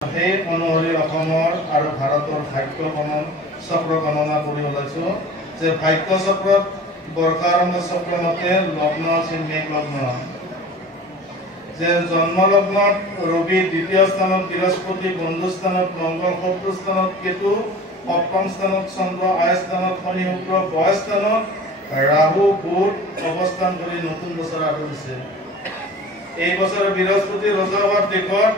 সেই অনুসৰি অসমৰ আৰু ভাৰতৰ ভাগ্য চক্ৰ গণনা কৰি ওলাইছো যে ভাগ্য চক্ৰত বৰ্ষাৰম্ভ চক্ৰ মতে লগ্ন আছে মেঘ লগ্ন, যে জন্ম লগ্নত ৰবি, দ্বিতীয় স্থানত বৃহস্পতি, বন্ধু স্থানত মংগল, শত্ৰু স্থানত কেতু, সপ্তম স্থানত চন্দ্ৰ, আয় স্থানত শনি, শুক্ৰ, বয় স্থানত ৰাহু, বুধ অৱস্থান কৰি নতুন বছৰ আৰম্ভ হৈছে। এই বছৰে বৃহস্পতি ৰজোৱাৰ দিশত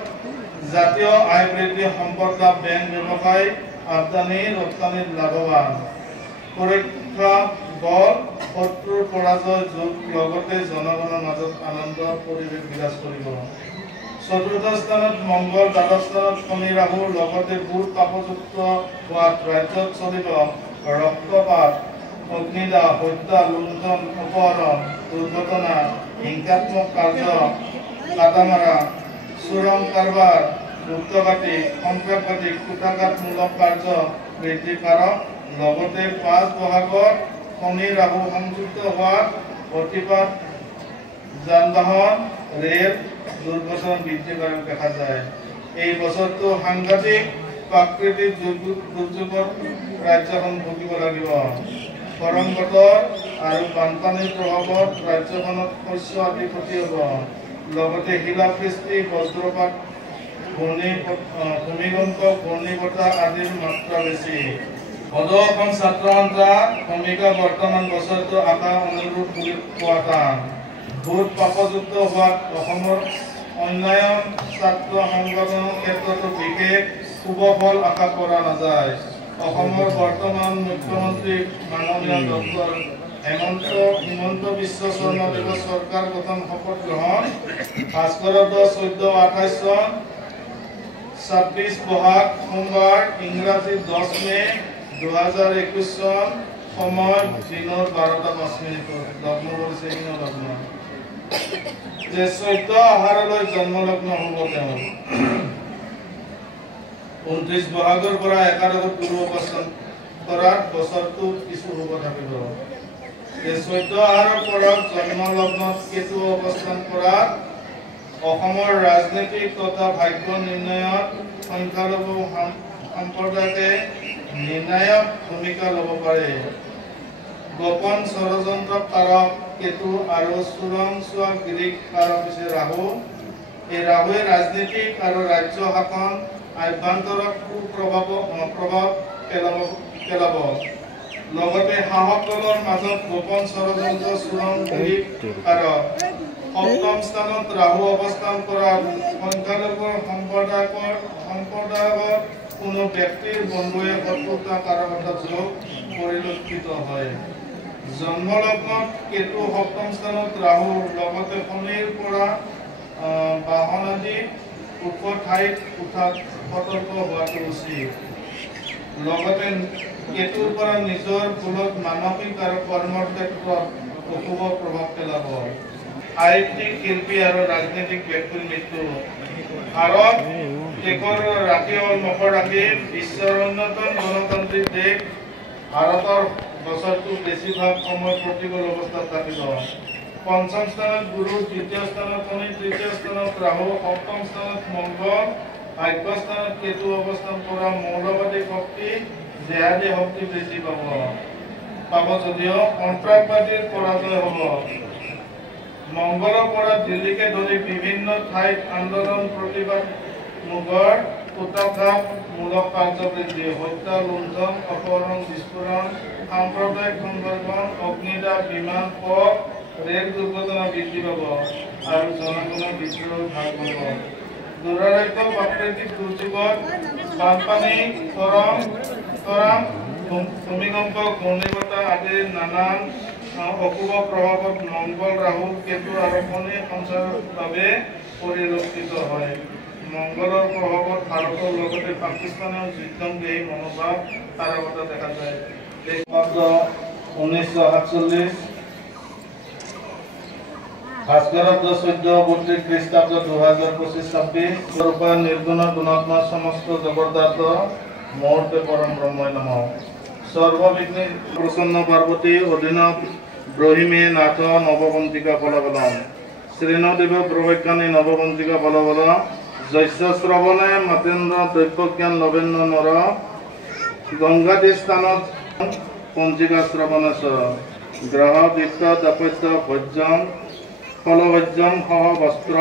জাতীয় আয় বৃদ্ধি, সম্পদ লাভ, বেংক ব্যৱসায়, আমদানি ৰপ্তানিত লাভৱান, সুৰক্ষা বল, শত্ৰুৰ পৰাজয় যোগ, লগতে জনগণৰ মাজত আনন্দ পৰিৱেশ বিৰাজ কৰিব। চতুৰ্থ স্থানত মংগল, দ্বাদশ স্থানত শনি, ৰাহু, লগতে বুধ পাপযুক্ত হোৱাত ৰাজ্যত চলিব ৰক্তপাত, অগ্নিদাহ, হত্যা, লুণ্ঠন, অপহৰণ, দুৰ্ঘটনা, হিংসাত্মক কাৰ্য, কাটামাৰা, চোৰাং কাৰবাৰ, গুপ্তঘাতী, সন্ত্ৰাসবাদী, কুটাঘাতমূলক কাৰ্য বৃদ্ধি কাৰক। লগতে ৫ বহাগত শনি ৰাহু সংযুক্ত হোৱাত অতিপাত, যান-বাহন, ৰেল দুৰ্ঘটনা বৃদ্ধি কৰা দেখা যায়। এই বছৰটো সাংঘাতিক প্ৰাকৃতিক দুৰ্যোগত ৰাজ্যখন ভুগিব লাগিব। গৰম বতৰ আৰু বানপানীৰ প্ৰভাৱত ৰাজ্যখনত শস্য আদি ক্ষতি হ'ব। লগতে শিলাবৃষ্টি, বজ্ৰপাত, ভূমিকম্প, ঘূৰ্ণীবতাহ আদিৰ মাত্ৰা বেছি। সদৌ অসম ছাত্ৰ সন্থা ভূমিকা বৰ্তমান বছৰটো আশা অনুৰূপ বুলি পোৱা টান। ভোট পাপযুক্ত হোৱাত অসমৰ অন্যান্য ছাত্ৰ সংগঠনৰ ক্ষেত্ৰতো বিশেষ শুভ ফল আশা কৰা নাযায়। অসমৰ বৰ্তমান মুখ্যমন্ত্ৰী মাননীয় ডক্টৰ হিমন্ত বিশ্ব শৰ্মাদেৱৰ চৰকাৰ গঠন শপত গ্ৰহণ ভাস্কৰদ 14-28 চন 26 বহাগ সোমবাৰ, ইংৰাজী 10 মে 2021 চন, সময় দিনৰ 12:05। লগ্ন কৰিছে সিংহ লগ্ন, যে 14 আহাৰলৈ জন্ম লগ্ন হ'ব তেওঁ। 29 বহাগৰ পৰা 11 গুৰু অৱস্থান কৰাত বছৰটো কিছু শুভ থাকিব। 14 আহাৰৰ পৰা জন্ম লগ্নত কেতু অৱস্থান কৰাত অসমৰ ৰাজনৈতিক তথা ভাগ্য নিৰ্ণয়ত সংখ্যালঘু সম্প্ৰদায়ে নিৰ্ণায়ক ভূমিকা ল'ব পাৰে। গোপন ষড়যন্ত্ৰ কাৰক কেতু আৰু চোৰাংচোৱা গিৰিক কাৰক হৈছে ৰাহু। এই ৰাহুৱে ৰাজনীতিক আৰু ৰাজ্য শাসন আভ্যন্তৰত কুপ্ৰভাৱ পেলাব। লগতে শাসকদলৰ মাজত গোপন ষড়যন্ত্ৰ, চোৰাং গিৰিক কাৰক। সপ্তম স্থানত ৰাহু অৱস্থান কৰা সংখ্যালঘু সম্প্ৰদায়ৰ কোনো ব্যক্তিৰ বন্ধুৱে শত্ৰুতা কাৰকতা যোগ পৰিলক্ষিত হয়। জন্ম লগ্নত কেতু, সপ্তম স্থানত ৰাহু, লগতে শনিৰ পৰা বাহন আদি ওখ ঠাইত উঠাত সতৰ্ক হোৱাটো উচিত। লগতে কেতুৰ পৰা নিজৰ ভুলত মানসিক আৰু কৰ্মৰ ক্ষেত্ৰত অশুভ প্ৰভাৱ পেলাব। সাহিত্যিক, শিল্পী আৰু ৰাজনৈতিক ব্যক্তিৰ মৃত্যু। ভাৰত দেশৰ ৰাশি হ'ল মকৰ ৰাশি, বিশ্বৰ অন্যতম গণতান্ত্ৰিক দেশ ভাৰতৰ বছৰটো বেছিভাগ সময় প্ৰতিকূল অৱস্থাত থাকিব। পঞ্চম স্থানত গুৰু, দ্বিতীয় স্থানত শনি, তৃতীয় স্থানত ৰাহু, সপ্তম স্থানত মংগল, ভাগ্য স্থানত কেতু অৱস্থান কৰা মৌলবাদী শক্তি, জেহাদী শক্তি বৃদ্ধি পাব যদিও সন্ত্ৰাসবাদীৰ পৰাজয় হ'ব। মংগলৰ পৰা দিল্লীকে ধৰি বিভিন্ন ঠাইত আন্দোলন, প্ৰতিবাদ, মুগৰ কুটাঘাতমূলক কাৰ্য বৃদ্ধি, হত্যা, লুণ্ঠন, অপহৰণ, বিস্ফোৰণ, সাম্প্ৰদায়িক সংঘৰ্ষণ, অগ্নিদাহ, বিমান পথ, ৰেল দুৰ্ঘটনা বৃদ্ধি পাব আৰু জনগণৰ বিদ্ৰোহ ভাগ পাব। দুৰাৰোগ্য প্ৰাকৃতিক দুৰ্যোগত বানপানী, খৰাং, ভূমিকম্প, ঘূৰ্ণীবতাহ আদিৰ নানান অশুভ প্ৰভাৱত মংগল, ৰাহু, কেতু আৰু শনি সঞ্চাৰৰ বাবে পৰিলক্ষিত হয়। মংগলৰ প্ৰভাৱত ভাৰতৰ লগতে পাকিস্তানৰ যুদ্ধংদেহী মনোভাৱ কাৰকতা দেখা যায়। 1947 ভাস্কৰদ 1432 খ্ৰীষ্টাব্দ 2025-26 ৰূপায়ণ নিৰ্গুণ গুণাত্মা সমস্ত জগদ্ধাত মুহূৰ্তে পৰম ব্ৰহ্মই নমঃ। সৰ্ববিঘ্নে প্ৰসন্ন পাৰ্বতী অধীনত ব্ৰহিমে নাথ নবপন্থিকা ফলাফলম শ্ৰীনদেব প্ৰবৈজ্ঞানী নবপন্থিকা ফলাফল জৈশ্য শ্ৰৱণে মাতেন্দ্ৰ দৈব্যজ্ঞান লবেন্ন নৰ গংগাদি স্থানত পঞ্জিকা শ্ৰৱণেশ্বৰ গ্ৰহ বিপ্ৰ দাপত্য ভোজ্যম ফলভোজ্যম সহ বস্ত্ৰ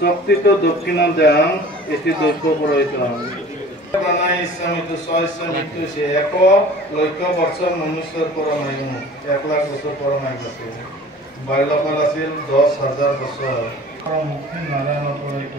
শক্তিত দক্ষিণ দেহম এটি দৈব্য পুৰোহিত প্রাণায় ইসলামিত সহস্র মৃত্যু সে এক লক্ষ বছর মনুষ্যর পরমায়ু 1 লাখ বছর পরমায়ু আছে বাল্যকাল আছিল 10,000 বছর মুক্তি নারায়ণ পুরোহিত